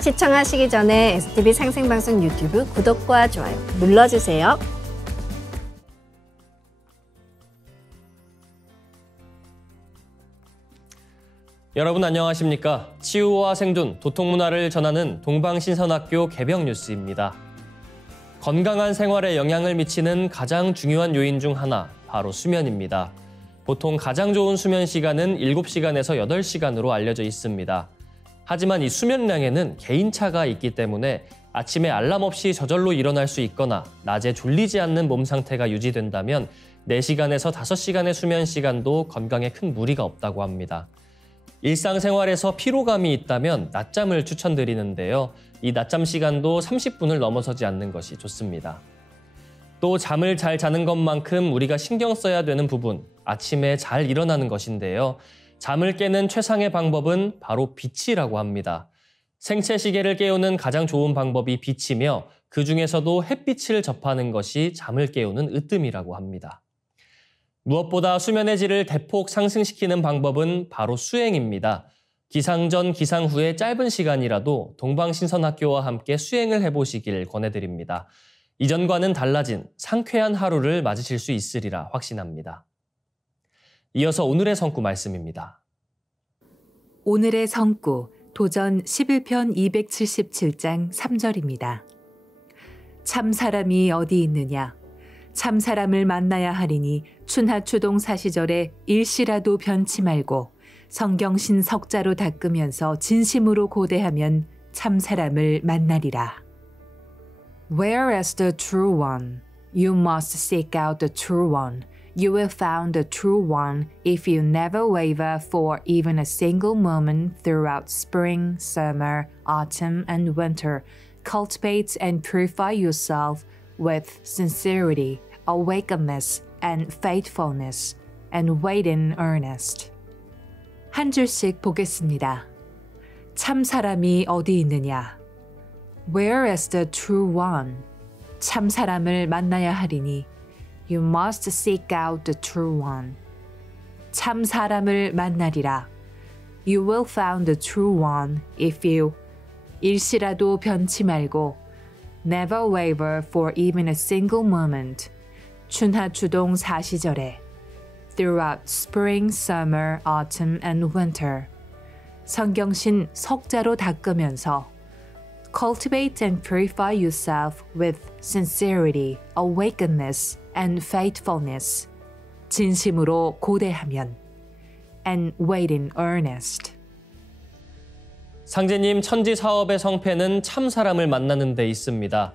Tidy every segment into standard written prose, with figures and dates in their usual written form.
시청하시기 전에 STV 상생방송 유튜브 구독과 좋아요 눌러주세요. 여러분 안녕하십니까? 치유와 생존, 도통문화를 전하는 동방신선학교 개병 뉴스입니다. 건강한 생활에 영향을 미치는 가장 중요한 요인 중 하나, 바로 수면입니다. 보통 가장 좋은 수면 시간은 7시간에서 8시간으로 알려져 있습니다. 하지만 이 수면량에는 개인차가 있기 때문에 아침에 알람 없이 저절로 일어날 수 있거나 낮에 졸리지 않는 몸 상태가 유지된다면 4시간에서 5시간의 수면 시간도 건강에 큰 무리가 없다고 합니다. 일상생활에서 피로감이 있다면 낮잠을 추천드리는데요. 이 낮잠 시간도 30분을 넘어서지 않는 것이 좋습니다. 또 잠을 잘 자는 것만큼 우리가 신경 써야 되는 부분, 아침에 잘 일어나는 것인데요. 잠을 깨는 최상의 방법은 바로 빛이라고 합니다. 생체 시계를 깨우는 가장 좋은 방법이 빛이며 그중에서도 햇빛을 접하는 것이 잠을 깨우는 으뜸이라고 합니다. 무엇보다 수면의 질을 대폭 상승시키는 방법은 바로 수행입니다. 기상 전, 기상 후의 짧은 시간이라도 동방신선학교와 함께 수행을 해보시길 권해드립니다. 이전과는 달라진 상쾌한 하루를 맞으실 수 있으리라 확신합니다. 이어서 오늘의 성구 말씀입니다. 오늘의 성구, 도전 11편 277장 3절입니다. 참 사람이 어디 있느냐? 참 사람을 만나야 하리니 춘하추동 사시절에 일시라도 변치 말고 성경신 석자로 닦으면서 진심으로 고대하면 참 사람을 만나리라. Where is the true one? You must seek out the true one. You will find the true one if you never waver for even a single moment throughout spring, summer, autumn, and winter. Cultivate and purify yourself with sincerity, awakenness, and faithfulness, and wait in earnest. 한 줄씩 보겠습니다. 참 사람이 어디 있느냐? Where is the true one? 참 사람을 만나야 하리니 You must seek out the true one. 참 사람을 만나리라. You will find the true one if you 일시라도 변치 말고 Never waver for even a single moment. 춘하추동 사시절에 Throughout spring, summer, autumn, and winter. 성경신 석자로 닦으면서 Cultivate and purify yourself with sincerity, awakenness, and faithfulness. 진심으로 고대하면 and wait in earnest. 상제님 천지 사업의 성패는 참 사람을 만나는 데 있습니다.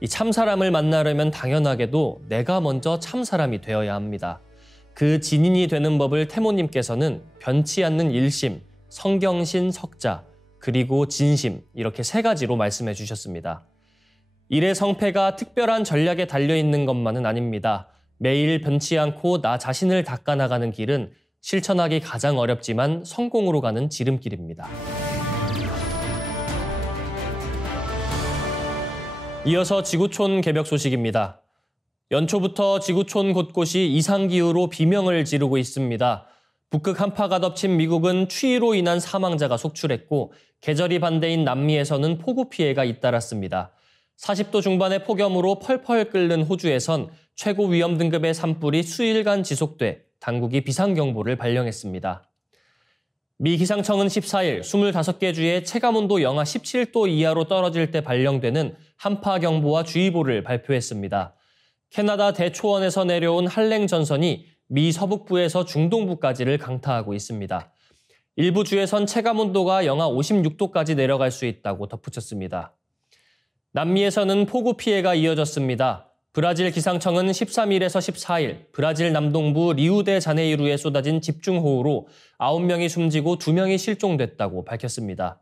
이 참 사람을 만나려면 당연하게도 내가 먼저 참 사람이 되어야 합니다. 그 진인이 되는 법을 태모님께서는 변치 않는 일심, 성경신 석자, 그리고 진심 이렇게 3가지로 말씀해 주셨습니다. 일의 성패가 특별한 전략에 달려있는 것만은 아닙니다. 매일 변치 않고 나 자신을 닦아나가는 길은 실천하기 가장 어렵지만 성공으로 가는 지름길입니다. 이어서 지구촌 개벽 소식입니다. 연초부터 지구촌 곳곳이 이상기후로 비명을 지르고 있습니다. 북극 한파가 덮친 미국은 추위로 인한 사망자가 속출했고 계절이 반대인 남미에서는 폭우 피해가 잇따랐습니다. 40도 중반의 폭염으로 펄펄 끓는 호주에선 최고 위험 등급의 산불이 수일간 지속돼 당국이 비상경보를 발령했습니다. 미 기상청은 14일 25개 주에 체감온도 영하 17도 이하로 떨어질 때 발령되는 한파경보와 주의보를 발표했습니다. 캐나다 대초원에서 내려온 한랭 전선이 미 서북부에서 중동부까지를 강타하고 있습니다. 일부 주에선 체감온도가 영하 56도까지 내려갈 수 있다고 덧붙였습니다. 남미에서는 폭우 피해가 이어졌습니다. 브라질 기상청은 13일에서 14일 브라질 남동부 리우데자네이루에 쏟아진 집중호우로 9명이 숨지고 2명이 실종됐다고 밝혔습니다.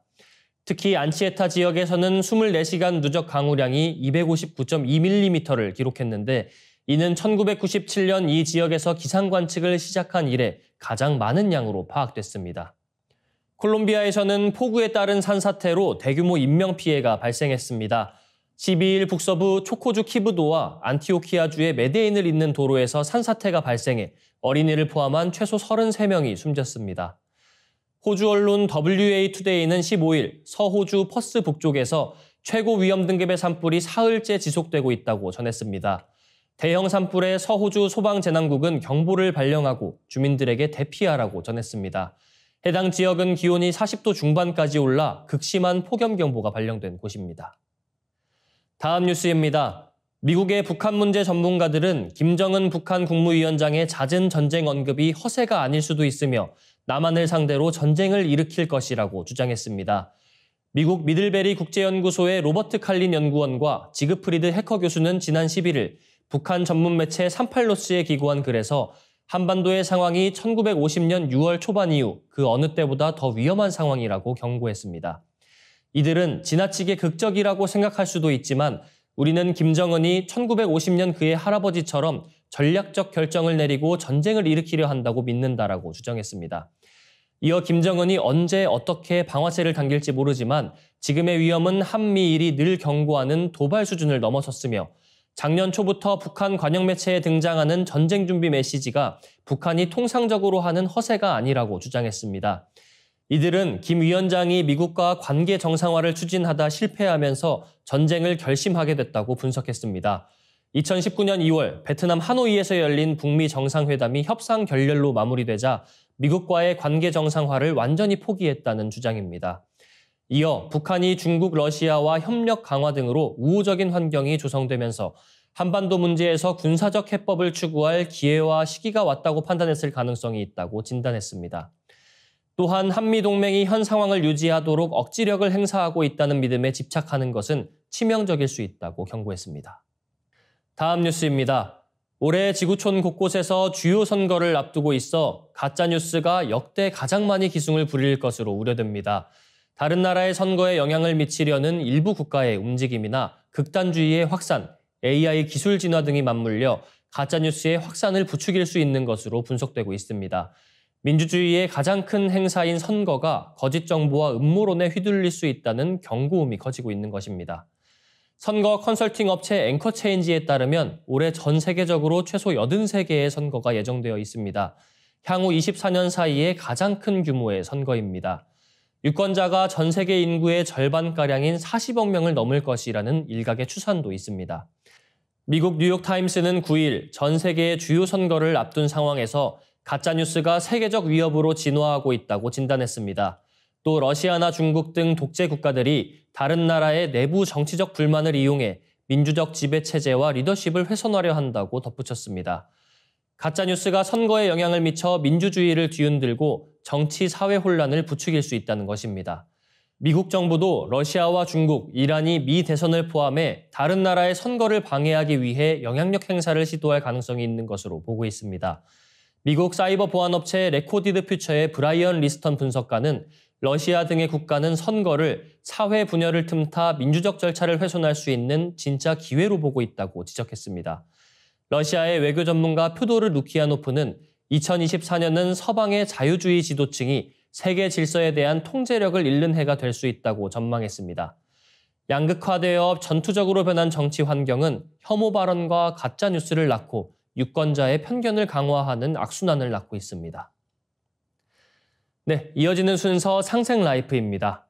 특히 안치에타 지역에서는 24시간 누적 강우량이 259.2mm를 기록했는데 이는 1997년 이 지역에서 기상 관측을 시작한 이래 가장 많은 양으로 파악됐습니다. 콜롬비아에서는 폭우에 따른 산사태로 대규모 인명피해가 발생했습니다. 12일 북서부 초코주 키브도와 안티오키아주의 메데인을 잇는 도로에서 산사태가 발생해 어린이를 포함한 최소 33명이 숨졌습니다. 호주 언론 WA 투데이는 15일 서호주 퍼스 북쪽에서 최고 위험 등급의 산불이 사흘째 지속되고 있다고 전했습니다. 대형 산불에 서호주 소방재난국은 경보를 발령하고 주민들에게 대피하라고 전했습니다. 해당 지역은 기온이 40도 중반까지 올라 극심한 폭염경보가 발령된 곳입니다. 다음 뉴스입니다. 미국의 북한 문제 전문가들은 김정은 북한 국무위원장의 잦은 전쟁 언급이 허세가 아닐 수도 있으며 남한을 상대로 전쟁을 일으킬 것이라고 주장했습니다. 미국 미들베리 국제연구소의 로버트 칼린 연구원과 지그프리드 해커 교수는 지난 11일 북한 전문 매체 38로스에 기고한 글에서 한반도의 상황이 1950년 6월 초반 이후 그 어느 때보다 더 위험한 상황이라고 경고했습니다. 이들은 지나치게 극적이라고 생각할 수도 있지만 우리는 김정은이 1950년 그의 할아버지처럼 전략적 결정을 내리고 전쟁을 일으키려 한다고 믿는다라고 주장했습니다. 이어 김정은이 언제 어떻게 방아쇠를 당길지 모르지만 지금의 위험은 한미일이 늘 경고하는 도발 수준을 넘어섰으며 작년 초부터 북한 관영 매체에 등장하는 전쟁 준비 메시지가 북한이 통상적으로 하는 허세가 아니라고 주장했습니다. 이들은 김 위원장이 미국과 관계 정상화를 추진하다 실패하면서 전쟁을 결심하게 됐다고 분석했습니다. 2019년 2월 베트남 하노이에서 열린 북미 정상회담이 협상 결렬로 마무리되자 미국과의 관계 정상화를 완전히 포기했다는 주장입니다. 이어 북한이 중국, 러시아와 협력 강화 등으로 우호적인 환경이 조성되면서 한반도 문제에서 군사적 해법을 추구할 기회와 시기가 왔다고 판단했을 가능성이 있다고 진단했습니다. 또한 한미동맹이 현 상황을 유지하도록 억지력을 행사하고 있다는 믿음에 집착하는 것은 치명적일 수 있다고 경고했습니다. 다음 뉴스입니다. 올해 지구촌 곳곳에서 주요 선거를 앞두고 있어 가짜뉴스가 역대 가장 많이 기승을 부릴 것으로 우려됩니다. 다른 나라의 선거에 영향을 미치려는 일부 국가의 움직임이나 극단주의의 확산, AI 기술 진화 등이 맞물려 가짜뉴스의 확산을 부추길 수 있는 것으로 분석되고 있습니다. 민주주의의 가장 큰 행사인 선거가 거짓 정보와 음모론에 휘둘릴 수 있다는 경고음이 커지고 있는 것입니다. 선거 컨설팅 업체 앵커체인지에 따르면 올해 전 세계적으로 최소 83개의 선거가 예정되어 있습니다. 향후 24년 사이에 가장 큰 규모의 선거입니다. 유권자가 전 세계 인구의 절반가량인 40억 명을 넘을 것이라는 일각의 추산도 있습니다. 미국 뉴욕타임스는 9일 전 세계의 주요 선거를 앞둔 상황에서 가짜뉴스가 세계적 위협으로 진화하고 있다고 진단했습니다. 또 러시아나 중국 등 독재 국가들이 다른 나라의 내부 정치적 불만을 이용해 민주적 지배체제와 리더십을 훼손하려 한다고 덧붙였습니다. 가짜뉴스가 선거에 영향을 미쳐 민주주의를 뒤흔들고 정치, 사회 혼란을 부추길 수 있다는 것입니다. 미국 정부도 러시아와 중국, 이란이 미 대선을 포함해 다른 나라의 선거를 방해하기 위해 영향력 행사를 시도할 가능성이 있는 것으로 보고 있습니다. 미국 사이버 보안업체 레코디드 퓨처의 브라이언 리스턴 분석가는 러시아 등의 국가는 선거를 사회 분열을 틈타 민주적 절차를 훼손할 수 있는 진짜 기회로 보고 있다고 지적했습니다. 러시아의 외교 전문가 퓨도르 루키아노프는 2024년은 서방의 자유주의 지도층이 세계 질서에 대한 통제력을 잃는 해가 될 수 있다고 전망했습니다. 양극화되어 전투적으로 변한 정치 환경은 혐오 발언과 가짜 뉴스를 낳고 유권자의 편견을 강화하는 악순환을 낳고 있습니다. 네, 이어지는 순서 상생 라이프입니다.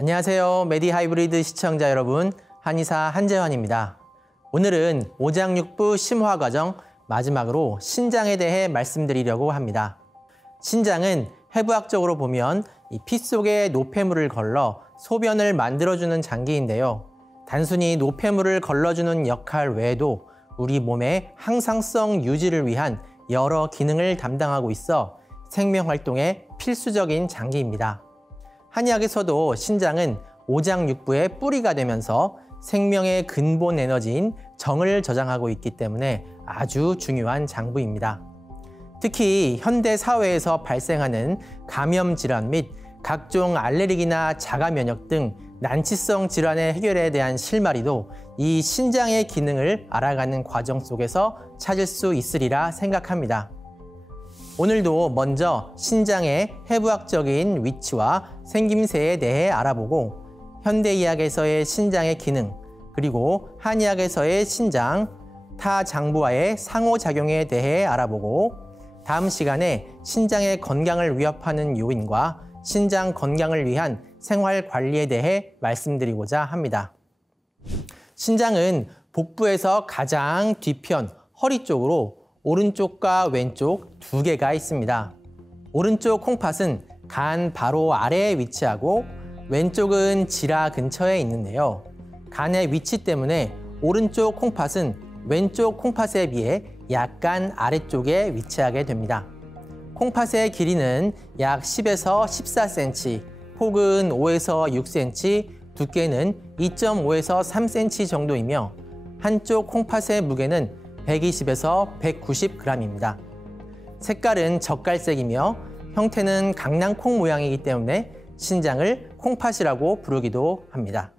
안녕하세요. 메디하이브리드 시청자 여러분, 한의사 한재환입니다. 오늘은 오장육부 심화 과정 마지막으로 신장에 대해 말씀드리려고 합니다. 신장은 해부학적으로 보면 이 피 속에 노폐물을 걸러 소변을 만들어주는 장기인데요. 단순히 노폐물을 걸러주는 역할 외에도 우리 몸의 항상성 유지를 위한 여러 기능을 담당하고 있어 생명활동에 필수적인 장기입니다. 한의학에서도 신장은 오장육부의 뿌리가 되면서 생명의 근본 에너지인 정을 저장하고 있기 때문에 아주 중요한 장부입니다. 특히 현대 사회에서 발생하는 감염 질환 및 각종 알레르기나 자가 면역 등 난치성 질환의 해결에 대한 실마리도 이 신장의 기능을 알아가는 과정 속에서 찾을 수 있으리라 생각합니다. 오늘도 먼저 신장의 해부학적인 위치와 생김새에 대해 알아보고 현대의학에서의 신장의 기능, 그리고 한의학에서의 신장, 타 장부와의 상호작용에 대해 알아보고 다음 시간에 신장의 건강을 위협하는 요인과 신장 건강을 위한 생활 관리에 대해 말씀드리고자 합니다. 신장은 복부에서 가장 뒤편 허리 쪽으로 오른쪽과 왼쪽 두 개가 있습니다. 오른쪽 콩팥은 간 바로 아래에 위치하고 왼쪽은 지라 근처에 있는데요. 간의 위치 때문에 오른쪽 콩팥은 왼쪽 콩팥에 비해 약간 아래쪽에 위치하게 됩니다. 콩팥의 길이는 약 10에서 14cm, 폭은 5에서 6cm, 두께는 2.5에서 3cm 정도이며 한쪽 콩팥의 무게는 120에서 190g입니다. 색깔은 젓갈색이며 형태는 강낭콩 모양이기 때문에 신장을 콩팥이라고 부르기도 합니다.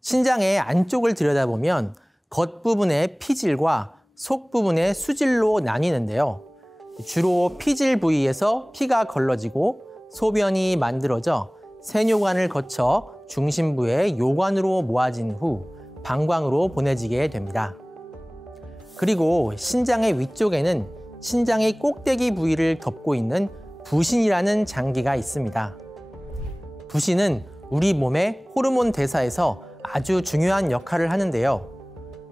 신장의 안쪽을 들여다보면 겉부분의 피질과 속부분의 수질로 나뉘는데요. 주로 피질 부위에서 피가 걸러지고 소변이 만들어져 세뇨관을 거쳐 중심부의 요관으로 모아진 후 방광으로 보내지게 됩니다. 그리고 신장의 위쪽에는 신장의 꼭대기 부위를 덮고 있는 부신이라는 장기가 있습니다. 부신은 우리 몸의 호르몬 대사에서 아주 중요한 역할을 하는데요.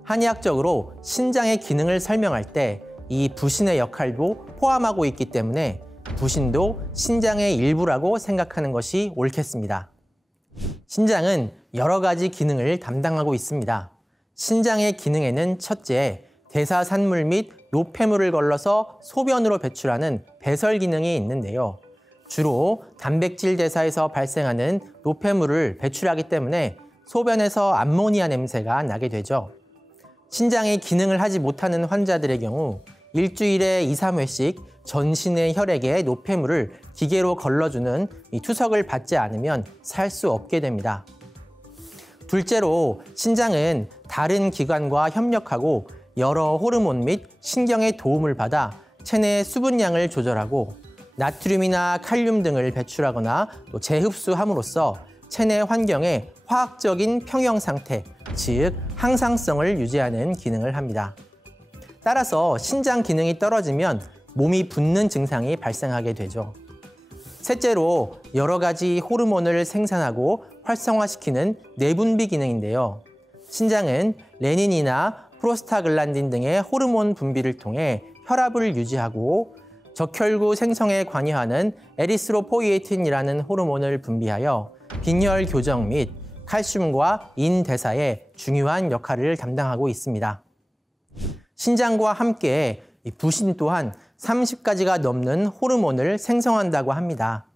한의학적으로 신장의 기능을 설명할 때 이 부신의 역할도 포함하고 있기 때문에 부신도 신장의 일부라고 생각하는 것이 옳겠습니다. 신장은 여러 가지 기능을 담당하고 있습니다. 신장의 기능에는 첫째, 대사산물 및 노폐물을 걸러서 소변으로 배출하는 배설 기능이 있는데요. 주로 단백질 대사에서 발생하는 노폐물을 배출하기 때문에 소변에서 암모니아 냄새가 나게 되죠. 신장의 기능을 하지 못하는 환자들의 경우 일주일에 2, 3회씩 전신의 혈액에 노폐물을 기계로 걸러주는 이 투석을 받지 않으면 살 수 없게 됩니다. 둘째로 신장은 다른 기관과 협력하고 여러 호르몬 및 신경의 도움을 받아 체내 수분량을 조절하고 나트륨이나 칼륨 등을 배출하거나 또 재흡수함으로써 체내 환경의 화학적인 평형 상태, 즉 항상성을 유지하는 기능을 합니다. 따라서 신장 기능이 떨어지면 몸이 붓는 증상이 발생하게 되죠. 셋째로 여러 가지 호르몬을 생산하고 활성화시키는 내분비 기능인데요. 신장은 레닌이나 프로스타글란딘 등의 호르몬 분비를 통해 혈압을 유지하고 적혈구 생성에 관여하는 에리스로포이에틴이라는 호르몬을 분비하여 빈혈 교정 및 칼슘과 인 대사에 중요한 역할을 담당하고 있습니다. 신장과 함께 부신 또한 30가지가 넘는 호르몬을 생성한다고 합니다.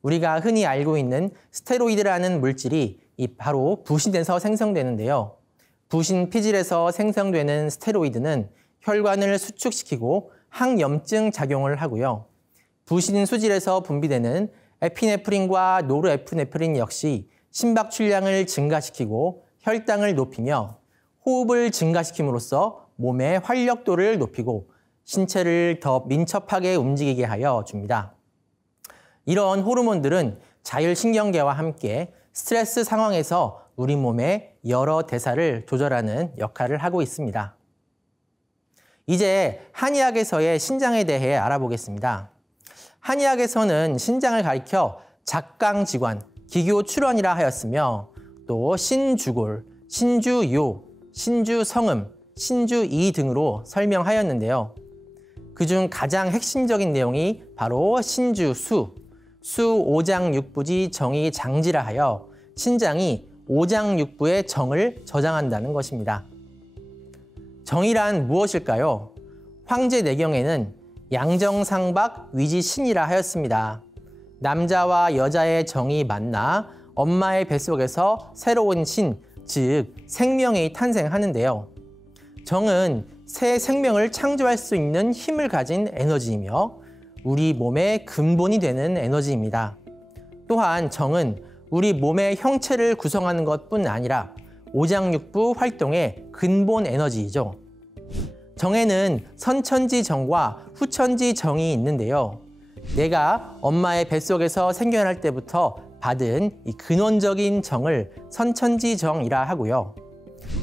우리가 흔히 알고 있는 스테로이드라는 물질이 바로 부신에서 생성되는데요. 부신 피질에서 생성되는 스테로이드는 혈관을 수축시키고 항염증 작용을 하고요. 부신 수질에서 분비되는 에피네프린과 노르에프네프린 역시 심박 출량을 증가시키고 혈당을 높이며 호흡을 증가시킴으로써 몸의 활력도를 높이고 신체를 더 민첩하게 움직이게 하여 줍니다. 이런 호르몬들은 자율신경계와 함께 스트레스 상황에서 우리 몸의 여러 대사를 조절하는 역할을 하고 있습니다. 이제 한의학에서의 신장에 대해 알아보겠습니다. 한의학에서는 신장을 가리켜 작강지관, 기교출원이라 하였으며 또 신주골, 신주요, 신주성음, 신주이 등으로 설명하였는데요. 그중 가장 핵심적인 내용이 바로 신주수, 수오장육부지 정이 장지라 하여 신장이 오장육부의 정을 저장한다는 것입니다. 정이란 무엇일까요? 황제내경에는 양정상박 위지신이라 하였습니다. 남자와 여자의 정이 만나 엄마의 뱃속에서 새로운 신, 즉 생명이 탄생하는데요. 정은 새 생명을 창조할 수 있는 힘을 가진 에너지이며 우리 몸의 근본이 되는 에너지입니다. 또한 정은 우리 몸의 형체를 구성하는 것뿐 아니라 오장육부 활동의 근본 에너지이죠. 정에는 선천지정과 후천지정이 있는데요. 내가 엄마의 뱃속에서 생겨날 때부터 받은 이 근원적인 정을 선천지정이라 하고요.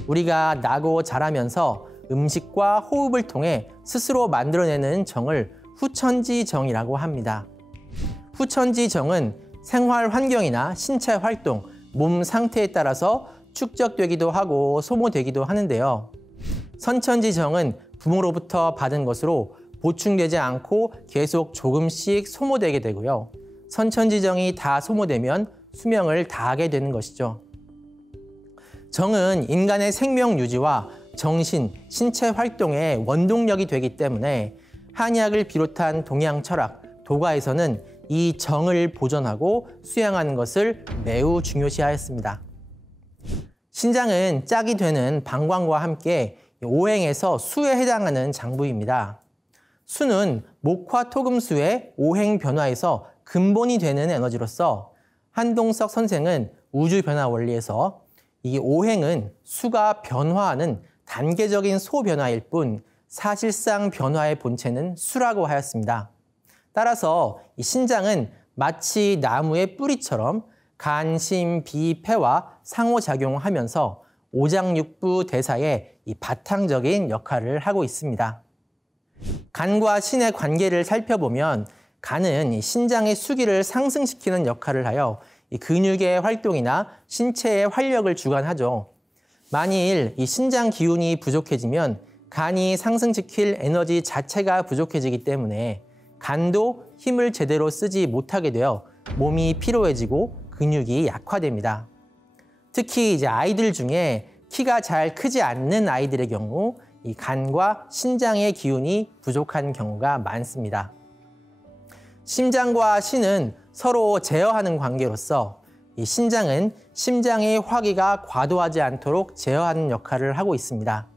우리가 나고 자라면서 음식과 호흡을 통해 스스로 만들어내는 정을 후천지정이라고 합니다. 후천지정은 생활 환경이나 신체 활동, 몸 상태에 따라서 축적되기도 하고 소모되기도 하는데요. 선천지정은 부모로부터 받은 것으로 보충되지 않고 계속 조금씩 소모되게 되고요. 선천지정이 다 소모되면 수명을 다하게 되는 것이죠. 정은 인간의 생명 유지와 정신, 신체 활동의 원동력이 되기 때문에 한의학을 비롯한 동양 철학, 도가에서는 이 정을 보존하고 수양하는 것을 매우 중요시하였습니다. 신장은 짝이 되는 방광과 함께 오행에서 수에 해당하는 장부입니다. 수는 목화토금수의 오행 변화에서 근본이 되는 에너지로서 한동석 선생은 우주변화 원리에서 이 오행은 수가 변화하는 단계적인 소변화일 뿐 사실상 변화의 본체는 수라고 하였습니다. 따라서 이 신장은 마치 나무의 뿌리처럼 간, 심, 비, 폐와 상호작용하면서 오장육부 대사의 이 바탕적인 역할을 하고 있습니다. 간과 신의 관계를 살펴보면 간은 이 신장의 수기를 상승시키는 역할을 하여 이 근육의 활동이나 신체의 활력을 주관하죠. 만일 이 신장 기운이 부족해지면 간이 상승시킬 에너지 자체가 부족해지기 때문에 간도 힘을 제대로 쓰지 못하게 되어 몸이 피로해지고 근육이 약화됩니다. 특히 이제 아이들 중에 키가 잘 크지 않는 아이들의 경우 이 간과 신장의 기운이 부족한 경우가 많습니다. 심장과 신은 서로 제어하는 관계로서 이 신장은 심장의 화기가 과도하지 않도록 제어하는 역할을 하고 있습니다.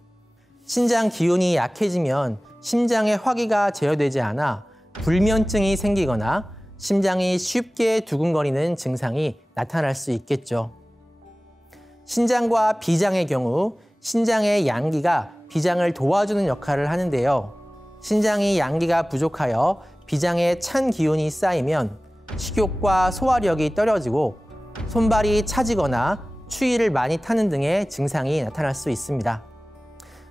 신장 기운이 약해지면 심장의 화기가 제어되지 않아 불면증이 생기거나 심장이 쉽게 두근거리는 증상이 나타날 수 있겠죠. 신장과 비장의 경우 신장의 양기가 비장을 도와주는 역할을 하는데요. 신장이 양기가 부족하여 비장에 찬 기운이 쌓이면 식욕과 소화력이 떨어지고 손발이 차지거나 추위를 많이 타는 등의 증상이 나타날 수 있습니다.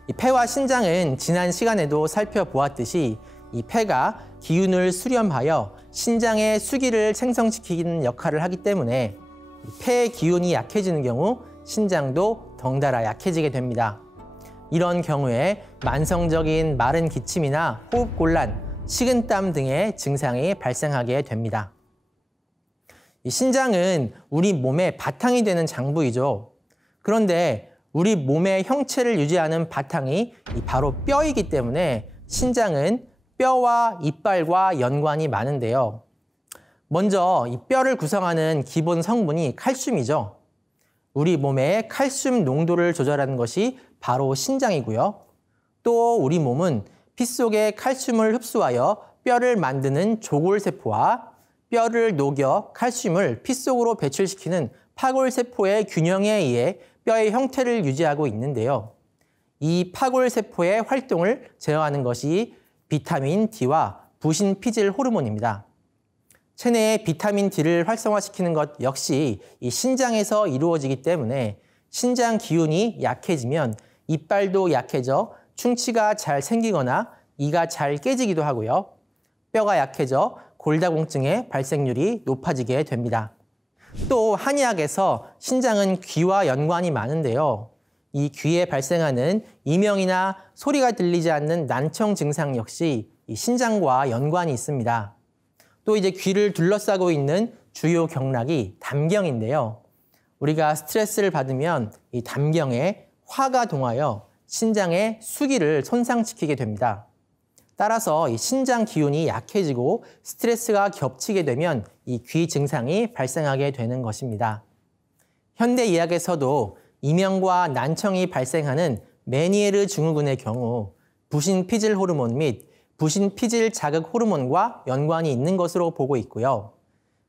이 폐와 신장은 지난 시간에도 살펴보았듯이 이 폐가 기운을 수렴하여 신장의 수기를 생성시키는 역할을 하기 때문에 폐의 기운이 약해지는 경우 신장도 덩달아 약해지게 됩니다. 이런 경우에 만성적인 마른 기침이나 호흡곤란, 식은땀 등의 증상이 발생하게 됩니다. 이 신장은 우리 몸의 바탕이 되는 장부이죠. 그런데 우리 몸의 형체를 유지하는 바탕이 바로 뼈이기 때문에 신장은 뼈와 이빨과 연관이 많은데요. 먼저 이 뼈를 구성하는 기본 성분이 칼슘이죠. 우리 몸의 칼슘 농도를 조절하는 것이 바로 신장이고요. 또 우리 몸은 피 속에 칼슘을 흡수하여 뼈를 만드는 조골세포와 뼈를 녹여 칼슘을 피 속으로 배출시키는 파골세포의 균형에 의해 뼈의 형태를 유지하고 있는데요. 이 파골세포의 활동을 제어하는 것이 비타민 D와 부신피질 호르몬입니다. 체내의 비타민 D를 활성화시키는 것 역시 이 신장에서 이루어지기 때문에 신장 기운이 약해지면 이빨도 약해져 충치가 잘 생기거나 이가 잘 깨지기도 하고요. 뼈가 약해져 골다공증의 발생률이 높아지게 됩니다. 또 한의학에서 신장은 귀와 연관이 많은데요. 이 귀에 발생하는 이명이나 소리가 들리지 않는 난청 증상 역시 이 신장과 연관이 있습니다. 또 이제 귀를 둘러싸고 있는 주요 경락이 담경인데요. 우리가 스트레스를 받으면 이 담경에 화가 동하여 신장의 수기를 손상시키게 됩니다. 따라서 이 신장 기운이 약해지고 스트레스가 겹치게 되면 이 귀 증상이 발생하게 되는 것입니다. 현대 의학에서도 이명과 난청이 발생하는 메니에르 증후군의 경우 부신피질 호르몬 및 부신피질 자극 호르몬과 연관이 있는 것으로 보고 있고요.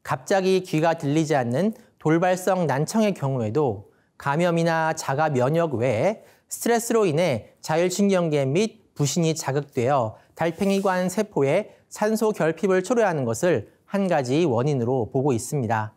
갑자기 귀가 들리지 않는 돌발성 난청의 경우에도 감염이나 자가 면역 외에 스트레스로 인해 자율신경계 및 부신이 자극되어 달팽이관 세포에 산소 결핍을 초래하는 것을 한 가지 원인으로 보고 있습니다.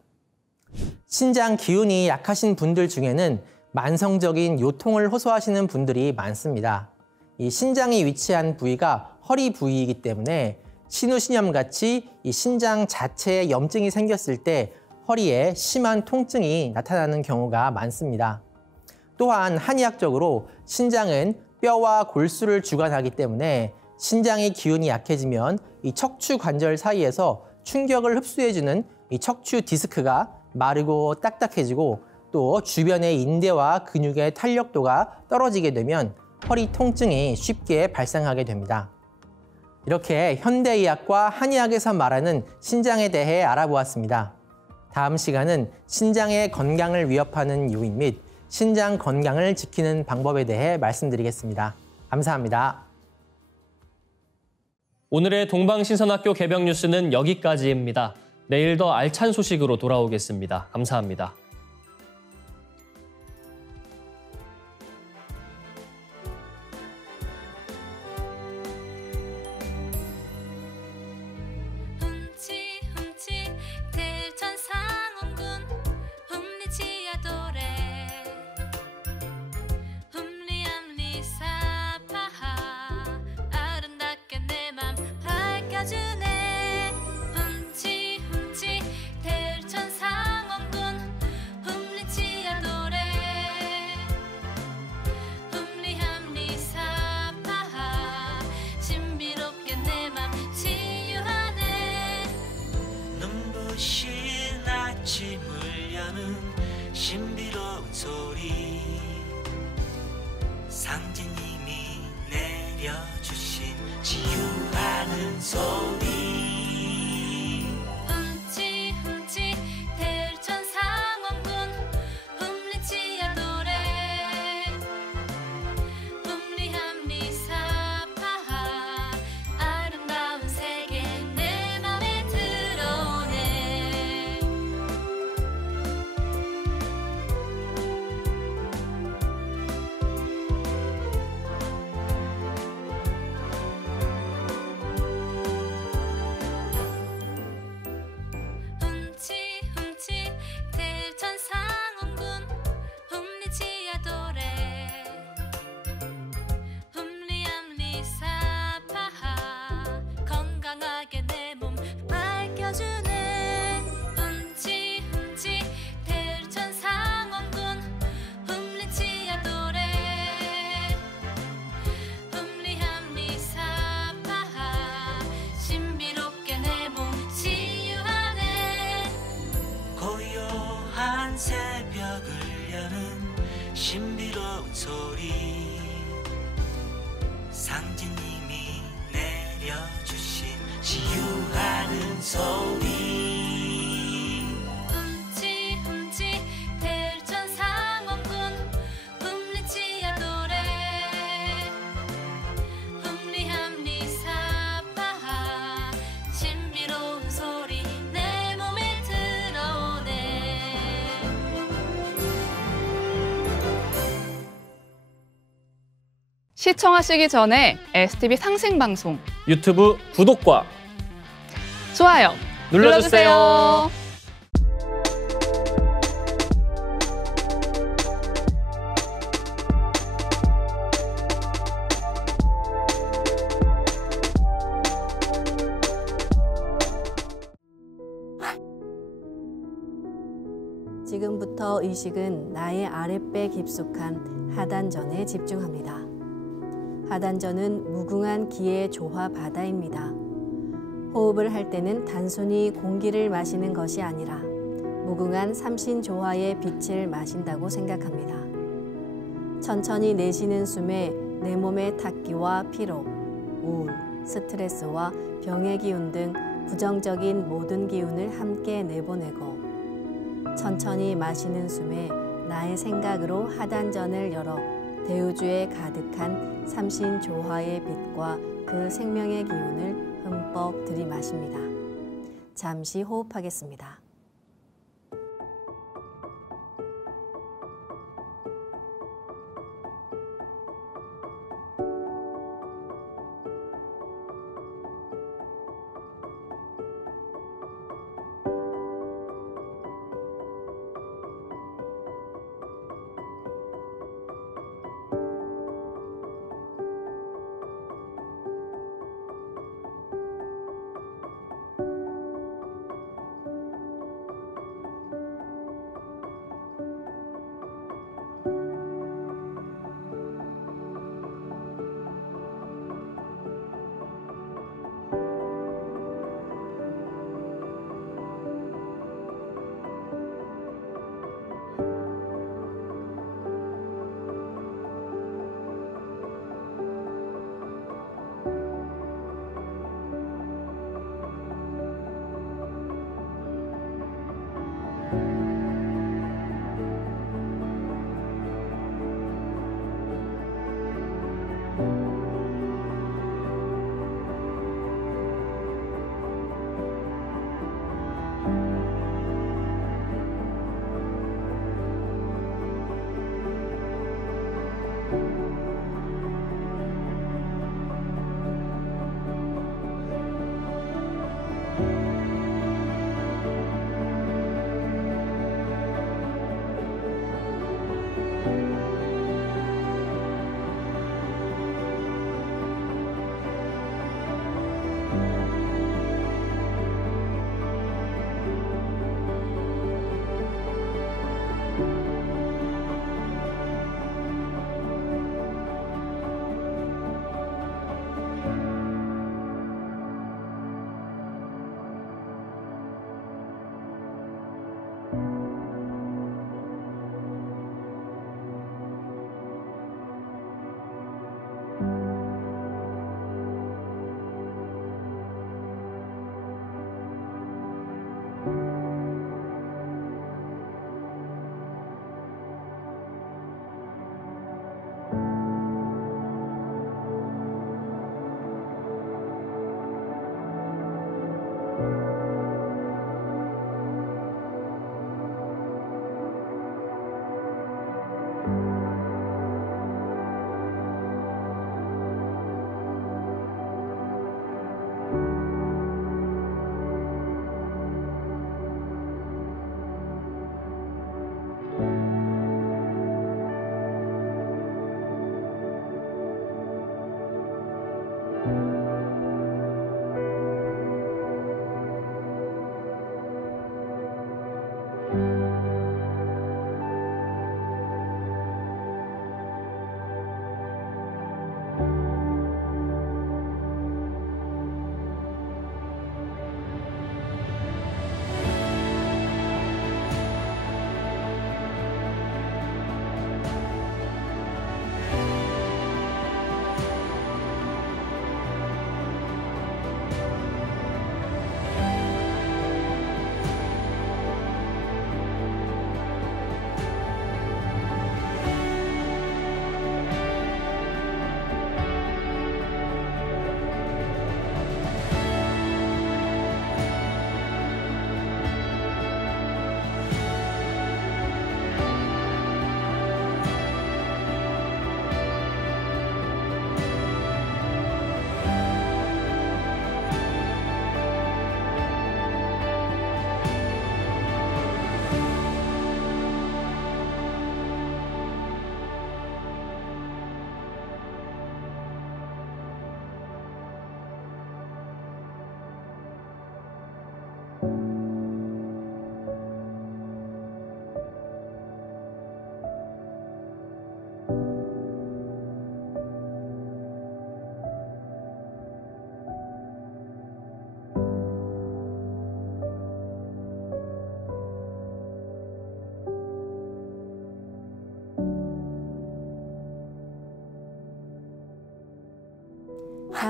신장 기운이 약하신 분들 중에는 만성적인 요통을 호소하시는 분들이 많습니다. 이 신장이 위치한 부위가 허리 부위이기 때문에 신우신염같이 이 신장 자체에 염증이 생겼을 때 허리에 심한 통증이 나타나는 경우가 많습니다. 또한 한의학적으로 신장은 뼈와 골수를 주관하기 때문에 신장의 기운이 약해지면 이 척추 관절 사이에서 충격을 흡수해주는 이 척추 디스크가 마르고 딱딱해지고 또 주변의 인대와 근육의 탄력도가 떨어지게 되면 허리 통증이 쉽게 발생하게 됩니다. 이렇게 현대의학과 한의학에서 말하는 신장에 대해 알아보았습니다. 다음 시간은 신장의 건강을 위협하는 요인 및 신장 건강을 지키는 방법에 대해 말씀드리겠습니다. 감사합니다. 오늘의 동방신선학교 개병 뉴스는 여기까지입니다. 내일 더 알찬 소식으로 돌아오겠습니다. 감사합니다. 아침을 여는 신비로운 소리 상제님이 내려주신 치유하는 소리 흠치 대천상원군 흠리치야 노래 흠리함리사파하 아름다운 세계 내 맘에 들어오네 흠치 대천상원군 흠리치야 노래 흠리함리사파하 건강하게 내 몸 밝혀주네 흠치 대천상원군 흠리치야 노래 흠리함리사파하 신비롭게 내 몸 치유하네 고요한 새벽을 여는 신비로운 소리 상제님이 내려주신 치유하는 소리 흠치 대천상원군 흠리치야 노래 흠리함리사파하 신비로운 소리 내 몸에 들어오네 시청하시기 전에 STV 상생방송 유튜브 구독과 좋아요 눌러주세요. 지금부터 의식은 나의 아랫배 깊숙한 하단전에 집중합니다. 하단전은 무궁한 기의 조화 바다입니다. 호흡을 할 때는 단순히 공기를 마시는 것이 아니라 무궁한 삼신조화의 빛을 마신다고 생각합니다. 천천히 내쉬는 숨에 내 몸의 탁기와 피로, 우울, 스트레스와 병의 기운 등 부정적인 모든 기운을 함께 내보내고 천천히 마시는 숨에 나의 생각으로 하단전을 열어 대우주에 가득한 삼신조화의 빛과 그 생명의 기운을 흠뻑 들이마십니다. 잠시 호흡하겠습니다.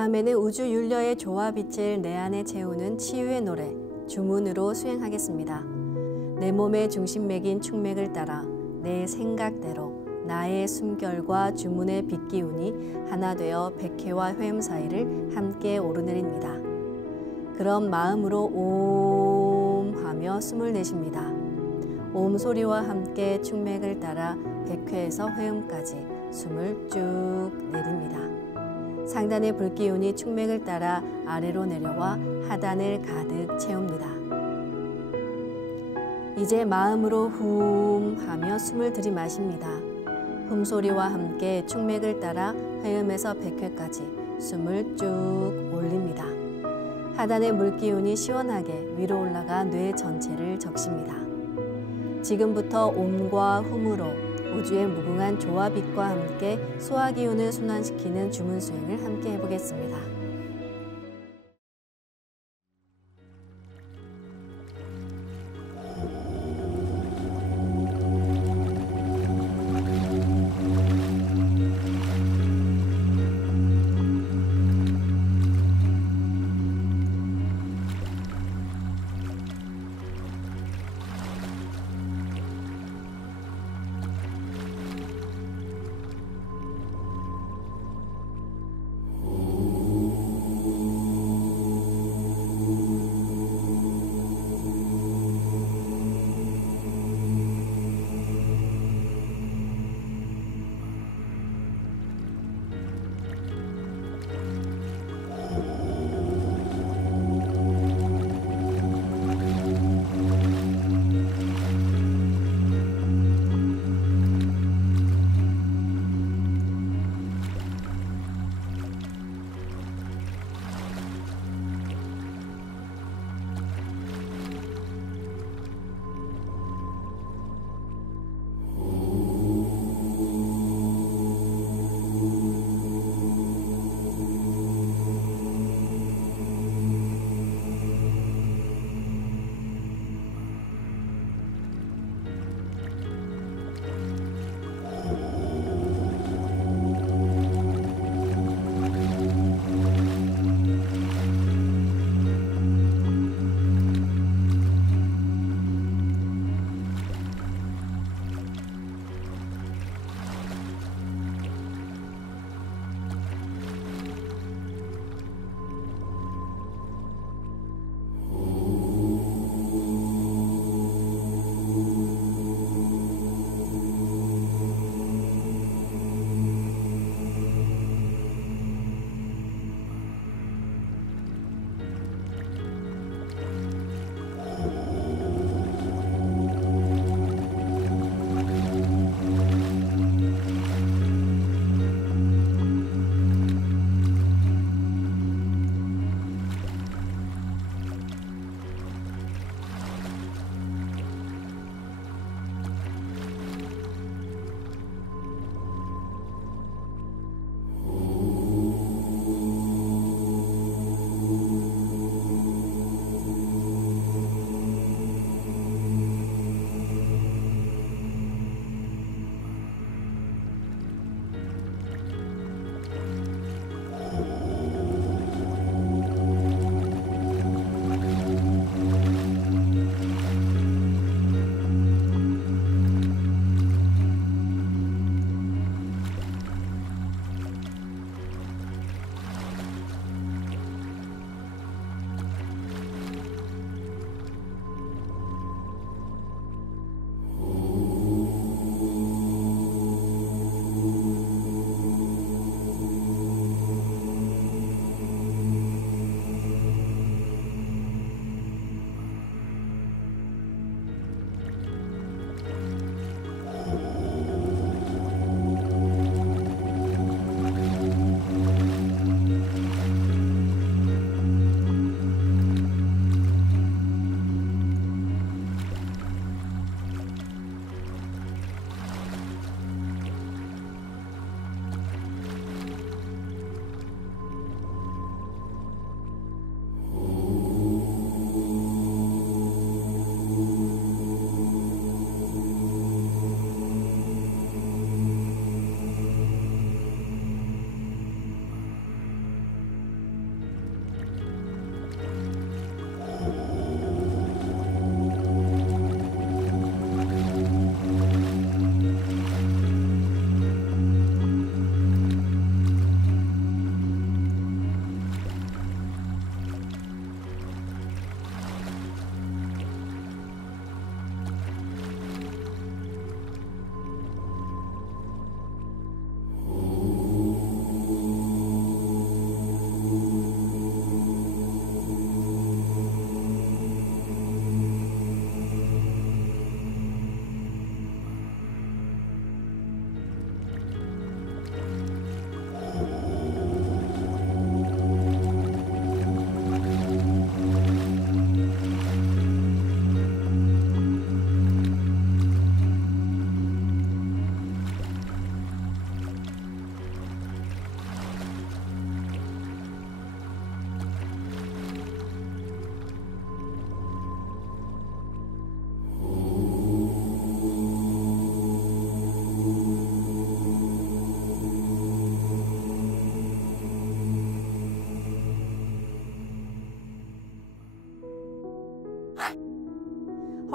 다음에는 우주 윤려의 조화 빛을 내 안에 채우는 치유의 노래 주문으로 수행하겠습니다. 내 몸의 중심맥인 축맥을 따라 내 생각대로 나의 숨결과 주문의 빛 기운이 하나 되어 백회와 회음 사이를 함께 오르내립니다. 그럼 마음으로 옴 하며 숨을 내쉽니다. 옴 소리와 함께 축맥을 따라 백회에서 회음까지 숨을 쭉 내립니다. 상단의 불기운이 축맥을 따라 아래로 내려와 하단을 가득 채웁니다. 이제 마음으로 훔 하며 숨을 들이마십니다. 훔 소리와 함께 축맥을 따라 회음에서 백회까지 숨을 쭉 올립니다. 하단의 물기운이 시원하게 위로 올라가 뇌 전체를 적십니다. 지금부터 옴과 훔으로 우주의 무궁한 조화 빛과 함께 소화 기운을 순환시키는 주문 수행을 함께 해보겠습니다.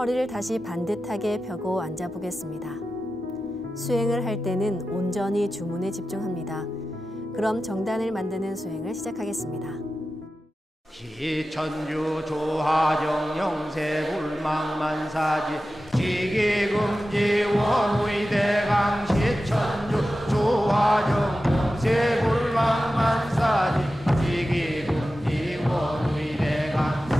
허리를 다시 반듯하게 펴고 앉아보겠습니다. 수행을 할 때는 온전히 주문에 집중합니다. 그럼 정단을 만드는 수행을 시작하겠습니다. 시천주 조하정 영세불망만사지 지기금지 원의대강 시천주 조하정 영세불망만사지 지기금지 원의대강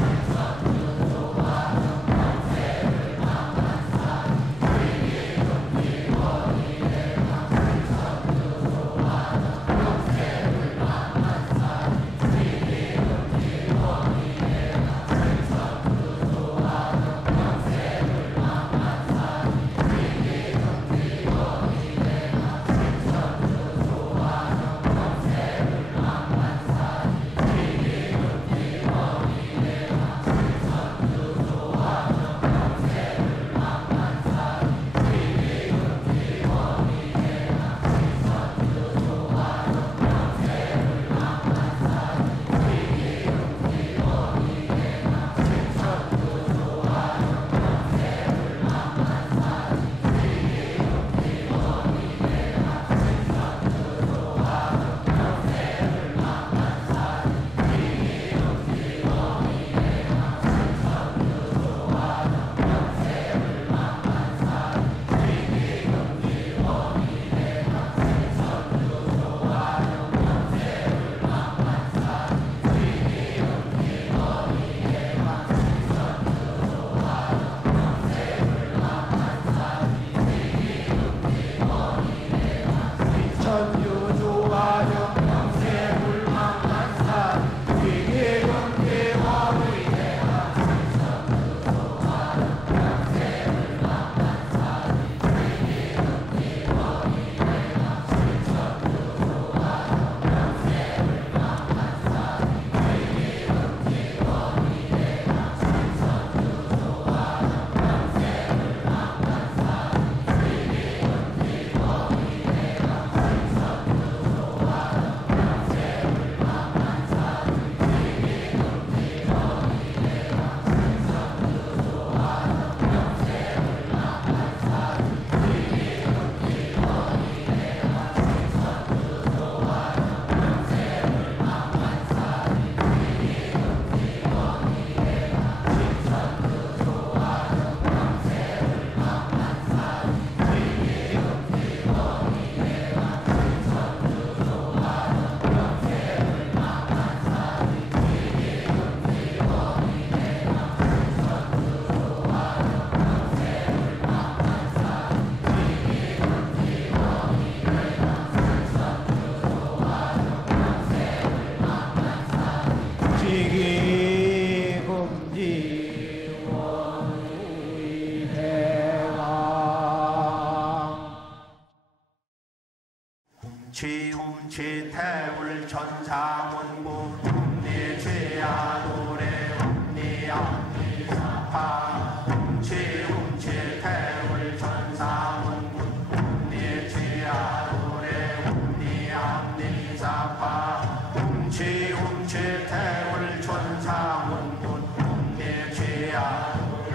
지움치태울 천사문구 읍니죄야 노래 읍니암니사파 지움치태울 천사문구 읍니죄야 노래 읍니암니사파 지움치태울 천사문구 읍니죄야 노래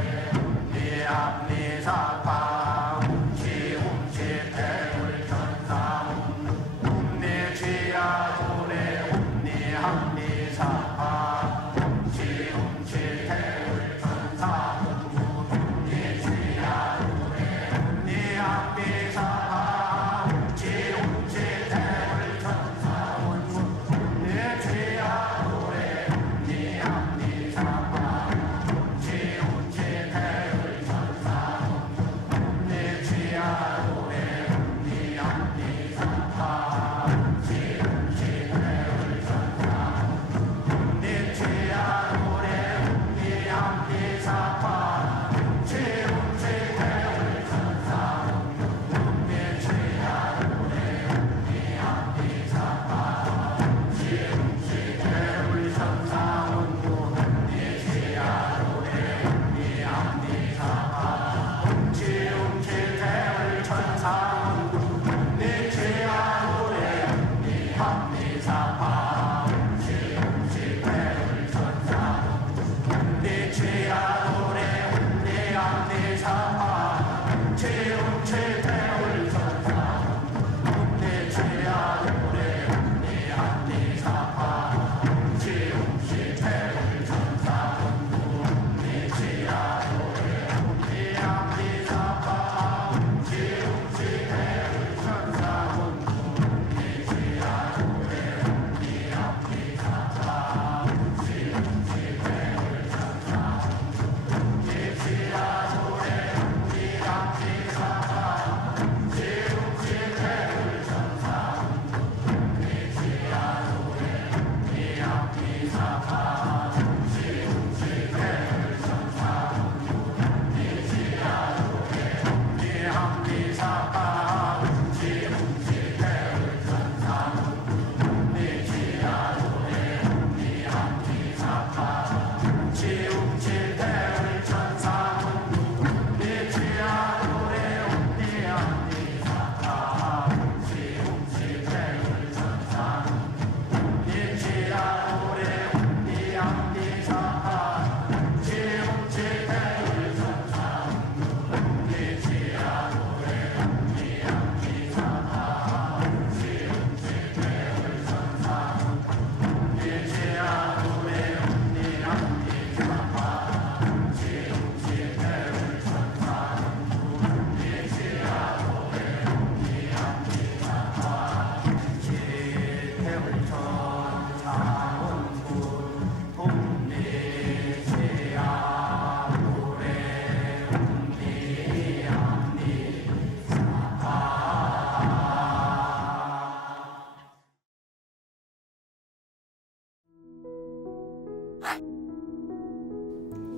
읍니암니사파 지움치태울 천사문구 읍니죄야 노래 읍니암니사파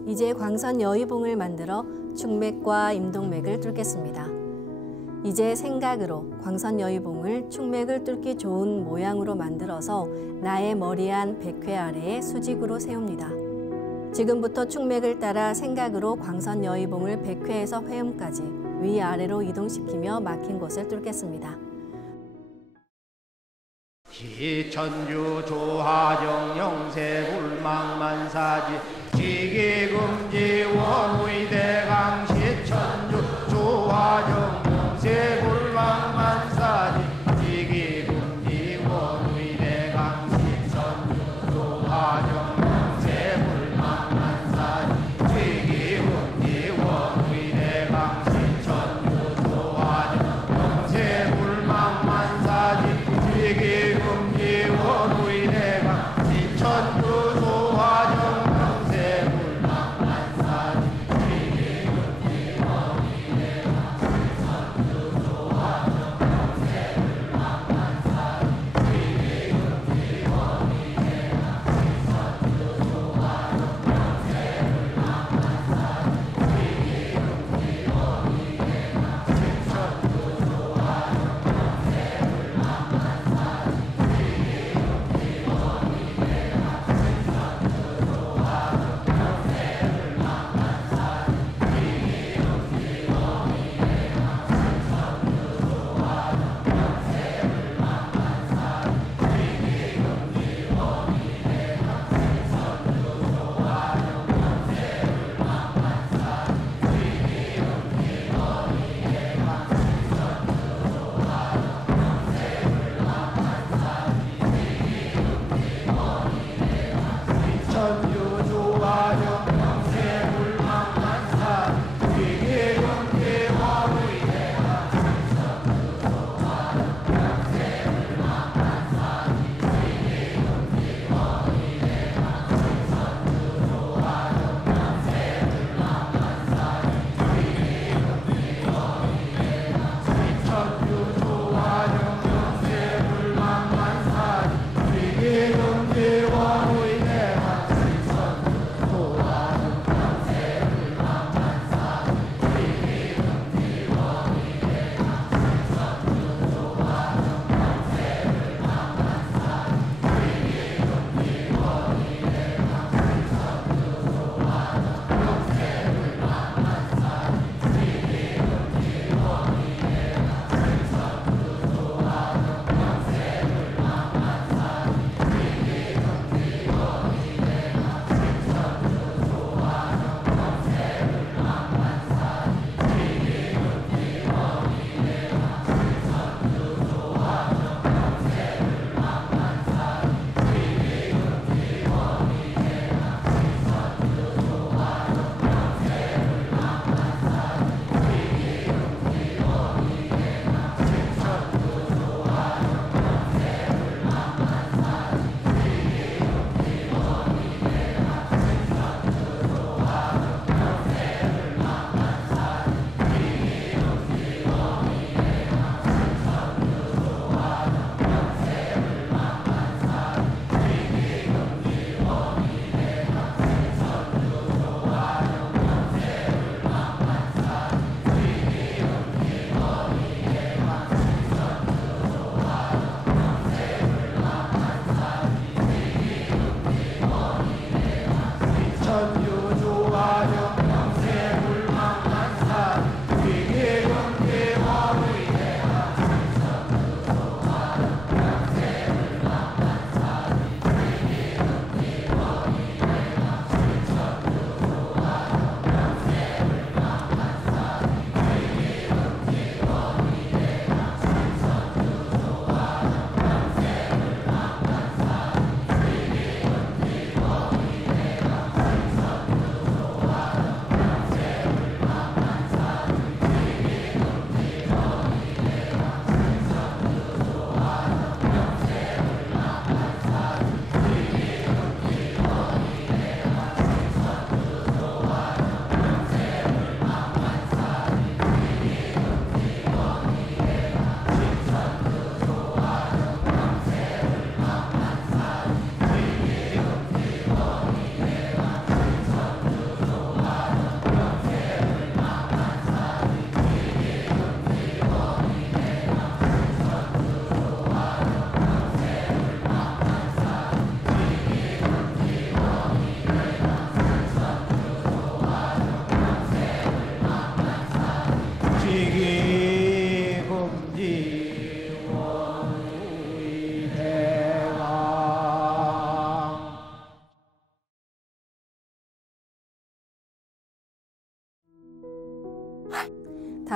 이제 광선 여의봉을 만들어 충맥과 임동맥을 뚫겠습니다. 이제 생각으로 광선 여의봉을 충맥을 뚫기 좋은 모양으로 만들어서 나의 머리 안 백회 아래에 수직으로 세웁니다. 지금부터 충맥을 따라 생각으로 광선 여의봉을 백회에서 회음까지 위아래로 이동시키며 막힌 곳을 뚫겠습니다. 기천주 조하정 영세 불망만사지 지기금지 원의대강 시천주 조하정 영세 불망만사지 지기금지 원의대강 시천주 조하정 영세 불망만사지 지기금지 원의대강 시천주 조하정 영세 불망만사지 지기금지 원의대강 시천주 조하정 영세 불망만사지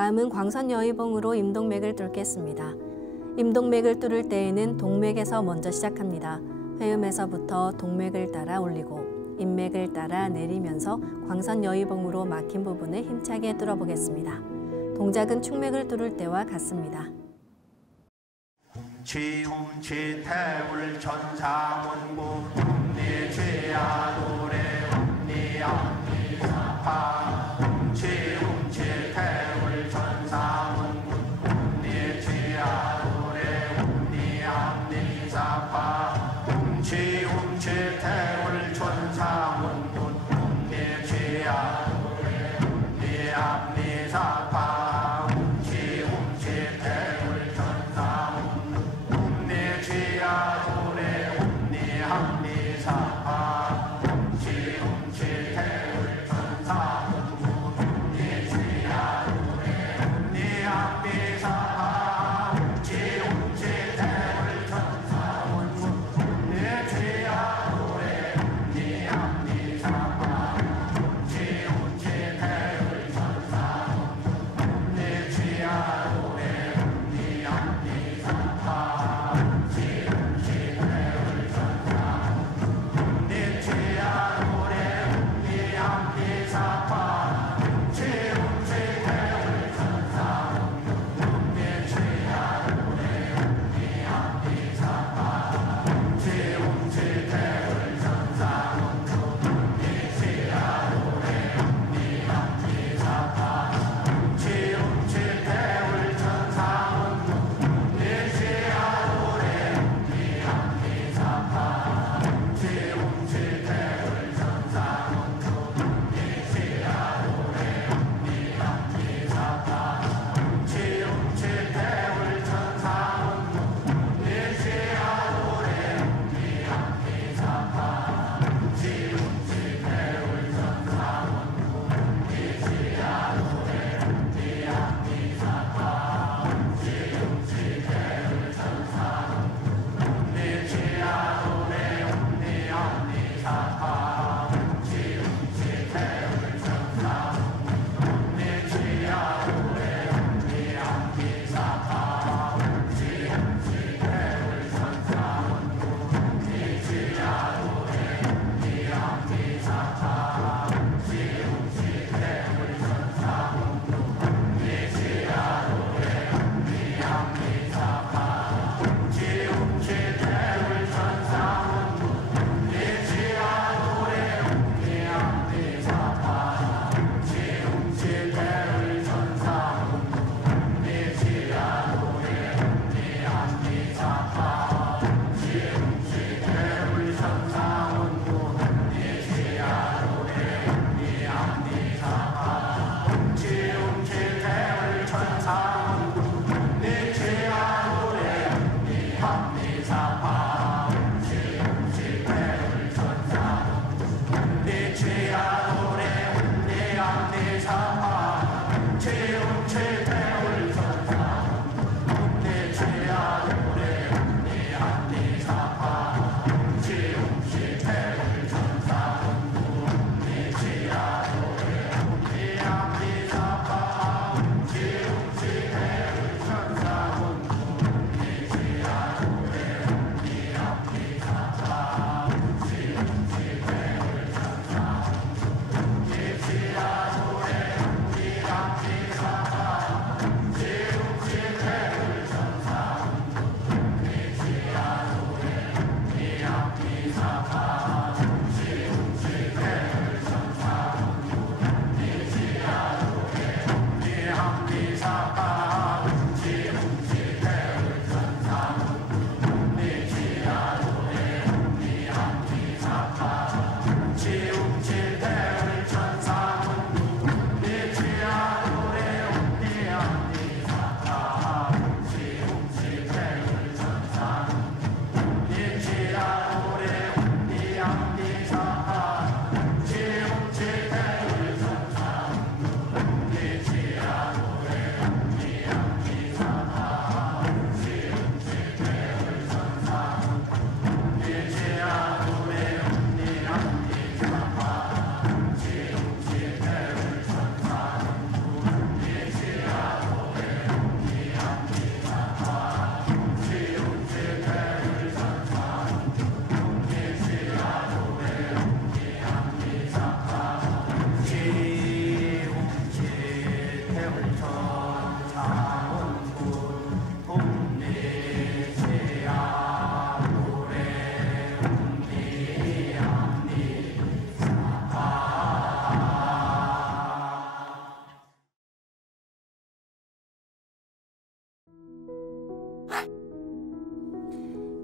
다음은 광선여의봉으로 임동맥을 뚫겠습니다. 임동맥을 뚫을 때에는 동맥에서 먼저 시작합니다. 회음에서부터 동맥을 따라 올리고 인맥을 따라 내리면서 광선여의봉으로 막힌 부분을 힘차게 뚫어보겠습니다. 동작은 충맥을 뚫을 때와 같습니다. 지움지태울 천사문구 웅리지야 노래 웅리암리사파 지움지태울 천사문구 웅리지야 노래 웅리암리사파 지움지태울 천사문구 웅리지야 노래 웅리암리사파 지움지태울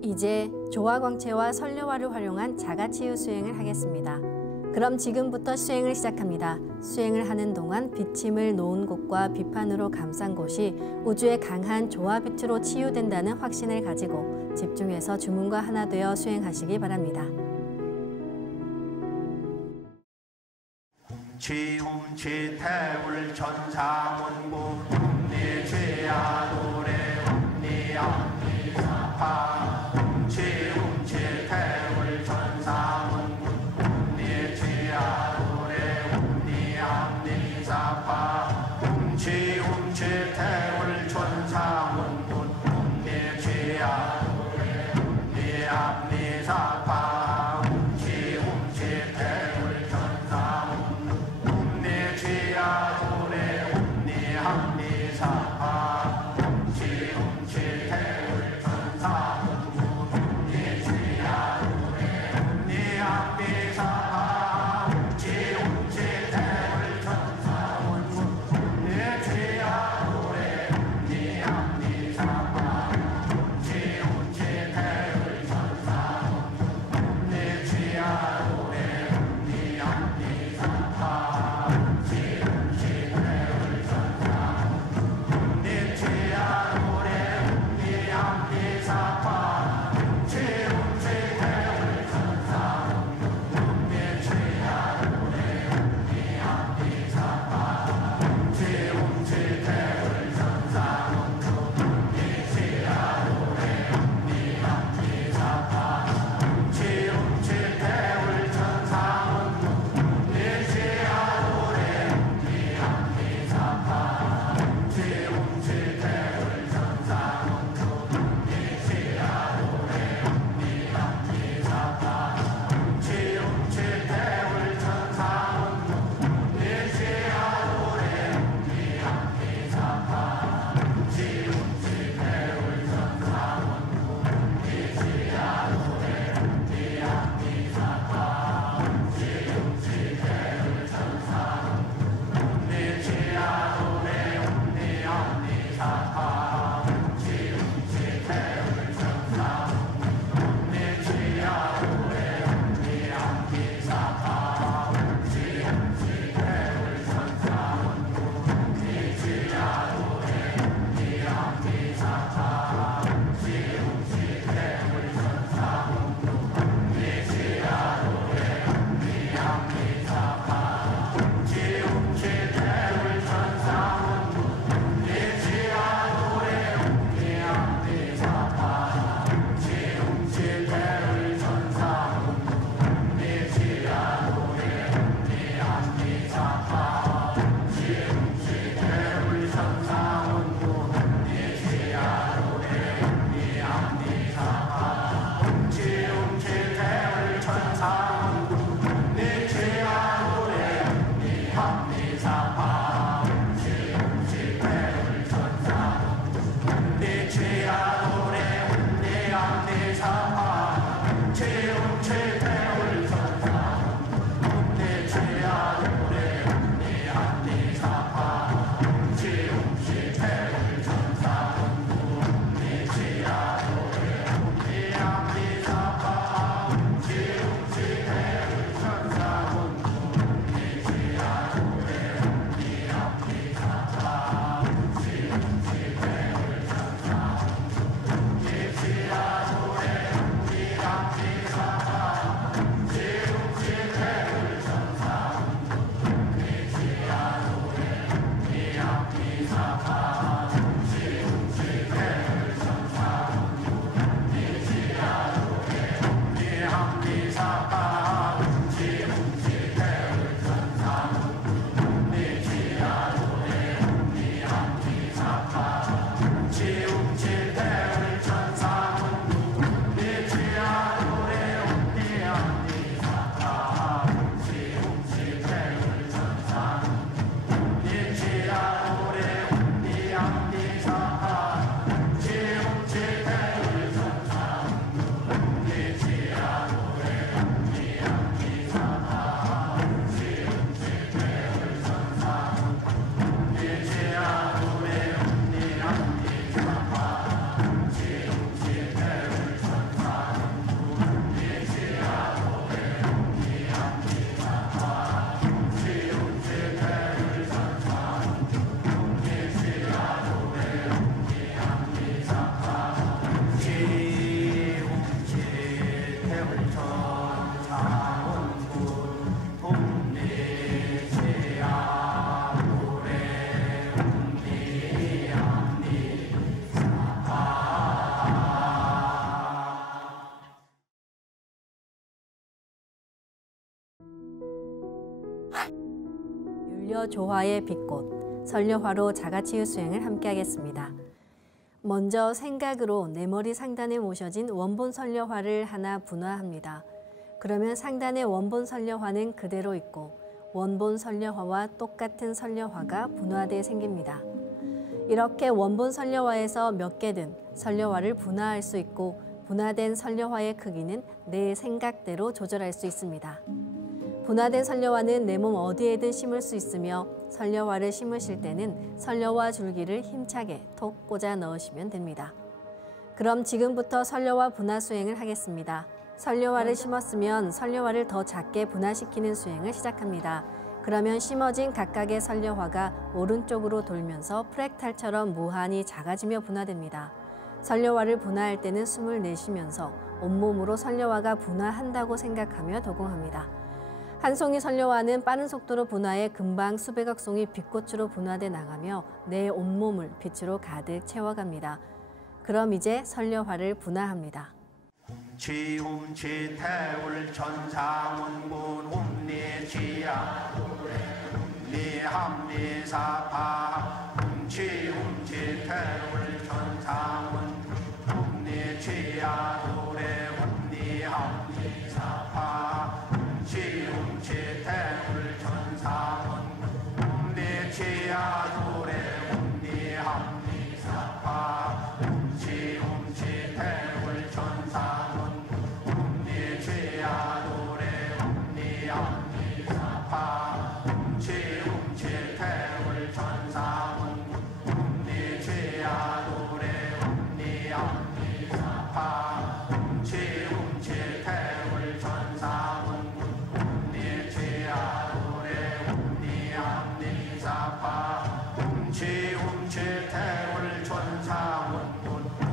이제 조화광채와 설료화를 활용한 자가치유 수행을 하겠습니다. 그럼 지금부터 수행을 시작합니다. 수행을 하는 동안 비침을 놓은 곳과 비판으로 감싼 곳이 우주의 강한 조화빛으로 치유된다는 확신을 가지고 집중해서 주문과 하나 되어 수행하시기 바랍니다. 훔치 태울 천사문구 내 죄야 노래 내 앞니 사파 훔치 태울 천사문구 내 죄야 노래 내 앞니 사파 훔치 태울 천사문구 내 죄야 노래 내 앞니 사파 훔치 태울 천사문구 내 죄야 노래 내 앞니 사파 설려 조화의 빛꽃, 설려화로 자가치유 수행을 함께 하겠습니다. 먼저 생각으로 내 머리 상단에 모셔진 원본 설려화를 하나 분화합니다. 그러면 상단의 원본 설려화는 그대로 있고 원본 설려화와 똑같은 설려화가 분화돼 생깁니다. 이렇게 원본 설려화에서 몇 개든 설려화를 분화할 수 있고 분화된 설려화의 크기는 내 생각대로 조절할 수 있습니다. 분화된 설려화는 내 몸 어디에든 심을 수 있으며 설려화를 심으실 때는 설려화 줄기를 힘차게 톡 꽂아 넣으시면 됩니다. 그럼 지금부터 설려화 분화 수행을 하겠습니다. 설려화를 심었으면 설려화를 더 작게 분화시키는 수행을 시작합니다. 그러면 심어진 각각의 설려화가 오른쪽으로 돌면서 프랙탈처럼 무한히 작아지며 분화됩니다. 설려화를 분화할 때는 숨을 내쉬면서 온몸으로 설려화가 분화한다고 생각하며 도공합니다. 한 송이 설려화는 빠른 속도로 분화해 금방 수백억 송이 빛꽃으로 분화돼 나가며 내 온몸을 빛으로 가득 채워갑니다. 그럼 이제 설려화를 분화합니다. 훔치 태울 천상원군 훔리지야 훔리합리사파 훔치 태울 천상원 훔리지야 노래 훔리합리사파 훔치 태울 천상원 훔리지야 노래 훔리합리사파 훔치 태울 천상원 훔리지야 노래 훔리합리사파 훔치 태울 천상원 훔리지야 노래 훔리합리사파 훔치 태울 천상원 훔리지야 노래 훔리합리사파 훔치 태울 천상원 훔리지야 훔리합리사파 훔치 태울 천상원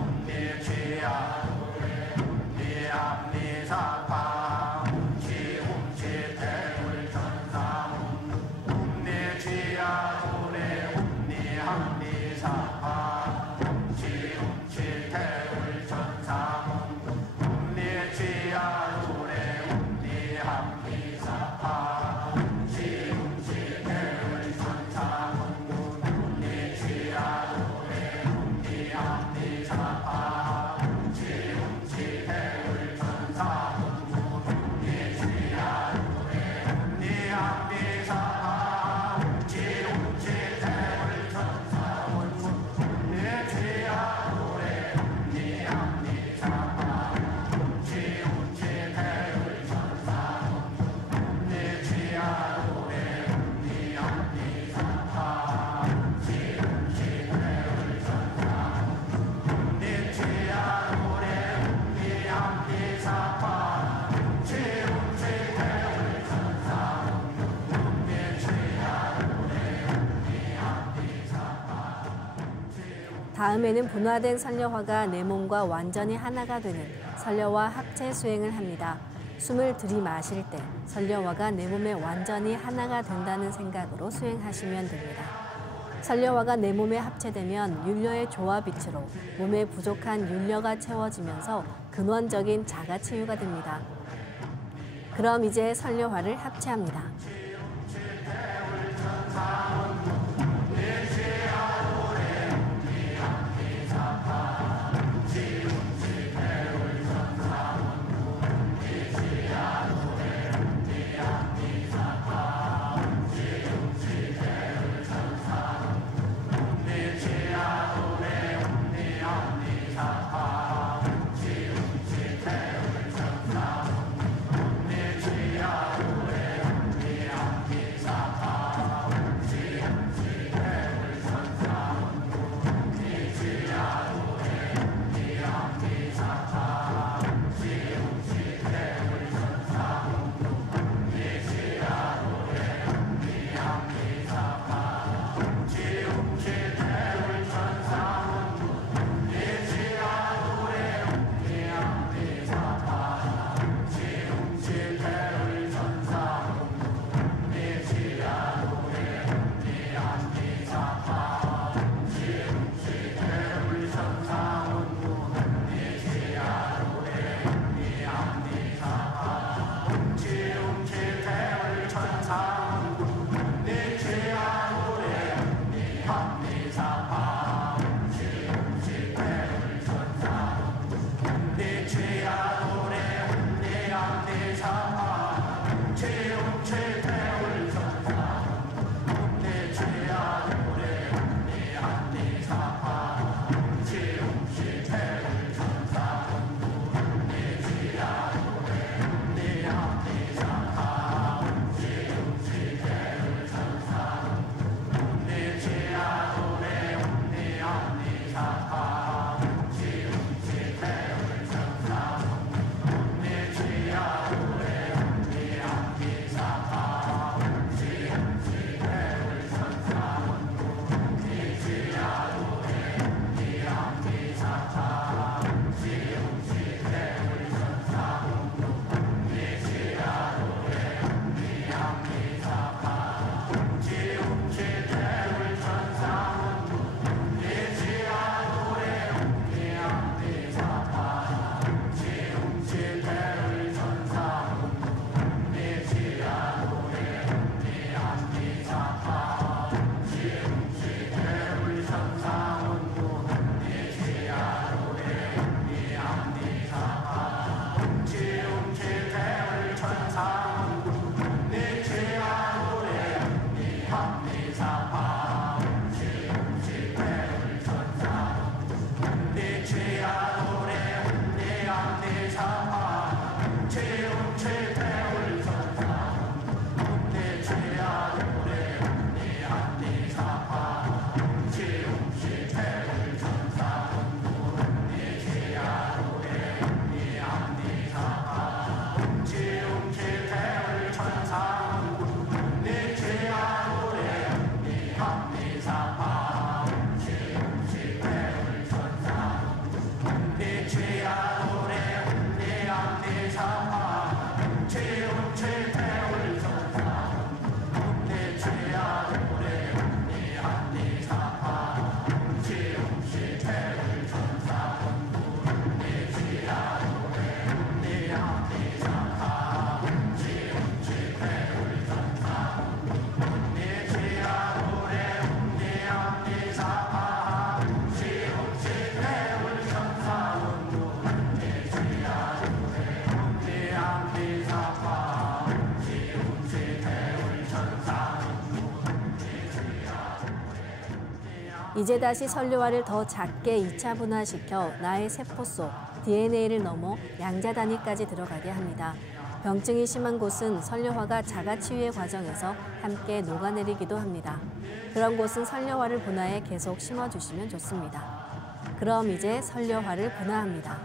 훔리지야 노래 훔리합리사파 훔치 태울 천상원 훔리지야 노래 훔리합리사파 훔치 태울 천상원 훔리지야 노래 훔리합리사파 훔치 태울 천상원 훔리지야 노래 훔리합리사파 훔치 태울 천상원 훔리지야 노래 훔리합리사파 훔치 태울 천상원 훔리지야 노래 훔리합리사파 훔치 태울 천상원 훔리지야 노래 훔리합리사파 훔치 태울 천상원 훔리지야 노래 훔리합리사파 다음에는 분화된 설려화가 내 몸과 완전히 하나가 되는 설려화 합체 수행을 합니다. 숨을 들이마실 때 설려화가 내 몸에 완전히 하나가 된다는 생각으로 수행하시면 됩니다. 설려화가 내 몸에 합체되면 율려의 조화빛으로 몸에 부족한 율려가 채워지면서 근원적인 자가치유가 됩니다. 그럼 이제 설려화를 합체합니다. 훔치 태울 천상원 훔리지야 이제 다시 선료화를 더 작게 2차 분화시켜 나의 세포 속 DNA를 넘어 양자 단위까지 들어가게 합니다. 병증이 심한 곳은 선료화가 자가 치유의 과정에서 함께 녹아내리기도 합니다. 그런 곳은 선료화를 분화해 계속 심어주시면 좋습니다. 그럼 이제 선료화를 분화합니다.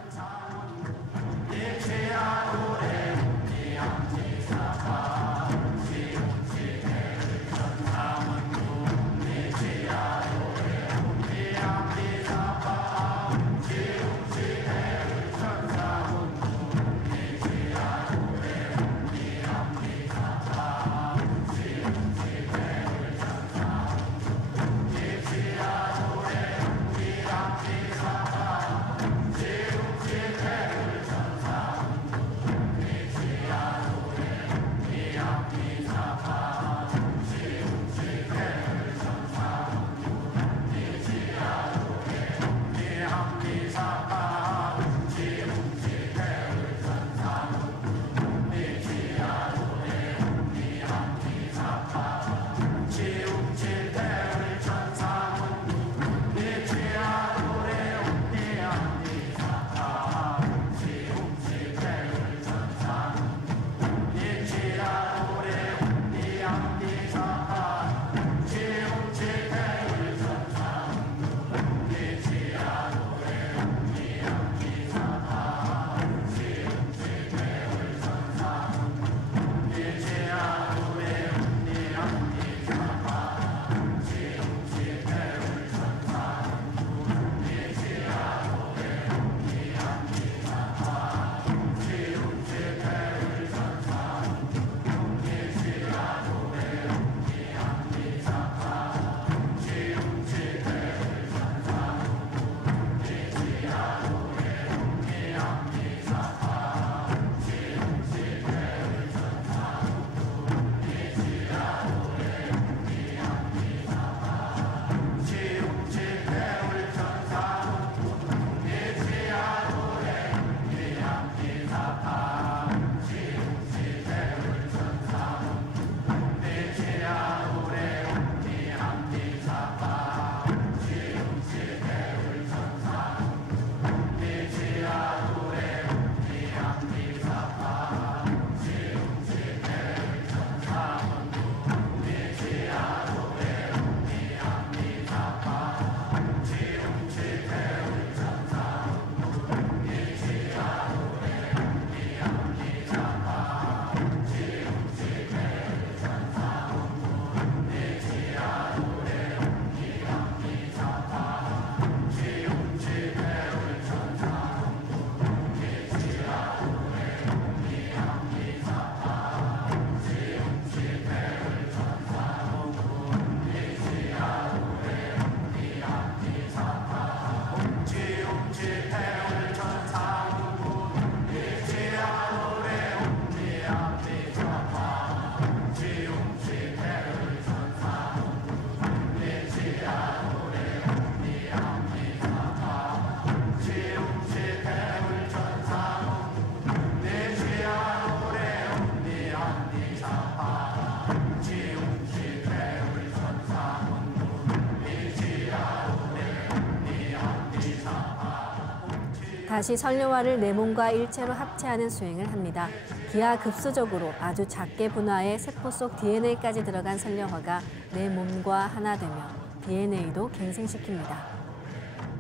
다시 선료화를 내 몸과 일체로 합체하는 수행을 합니다. 기하급수적으로 아주 작게 분화해 세포 속 DNA까지 들어간 선료화가 내 몸과 하나 되며 DNA도 갱생시킵니다.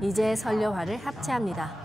이제 선료화를 합체합니다.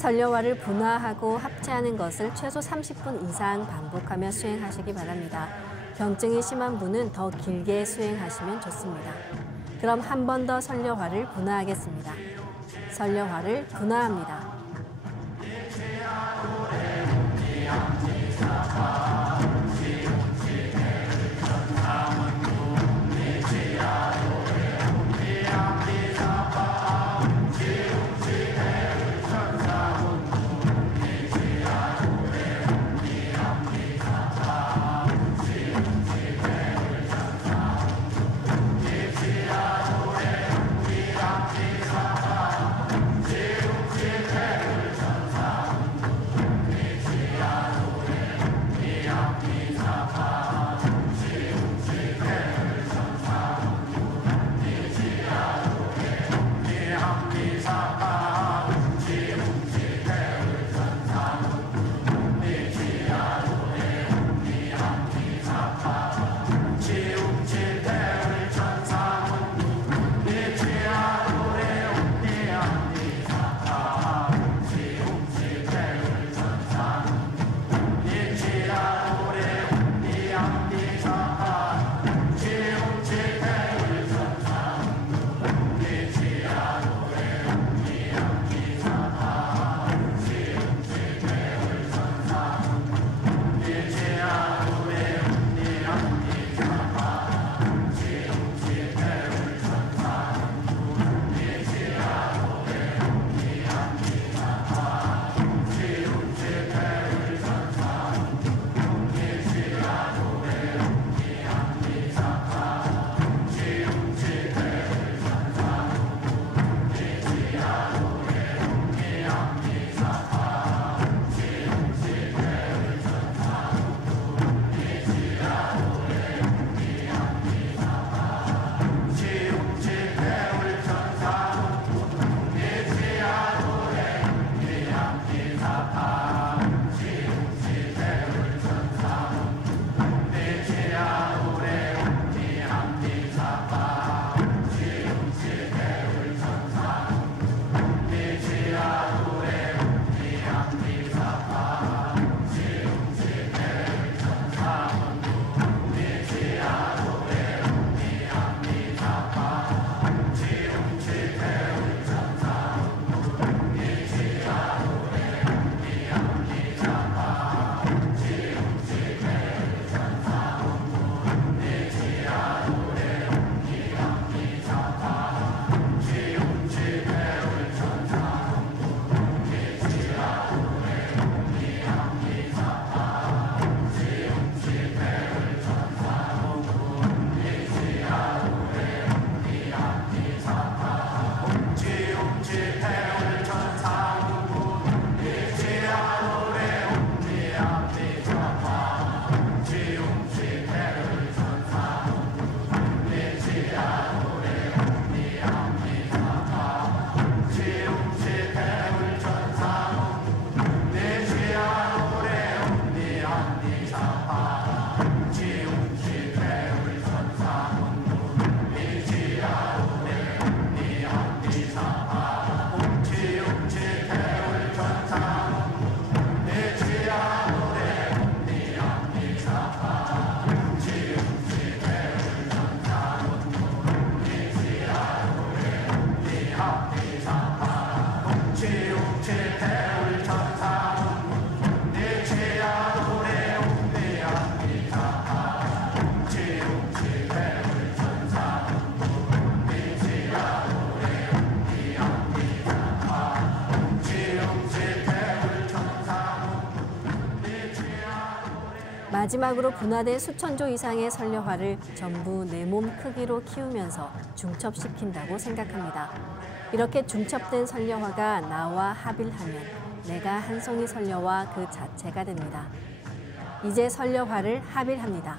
설려화를 분화하고 합체하는 것을 최소 30분 이상 반복하며 수행하시기 바랍니다. 병증이 심한 분은 더 길게 수행하시면 좋습니다. 그럼 한 번 더 설려화를 분화하겠습니다. 설려화를 분화합니다. 마지막으로 분화된 수천 조 이상의 설려화를 전부 내 몸 크기로 키우면서 중첩시킨다고 생각합니다. 이렇게 중첩된 설려화가 나와 합일하면 내가 한 송이 설려화 그 자체가 됩니다. 이제 설려화를 합일합니다.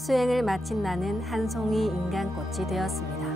수행을 마친 나는 한 송이 인간꽃이 되었습니다.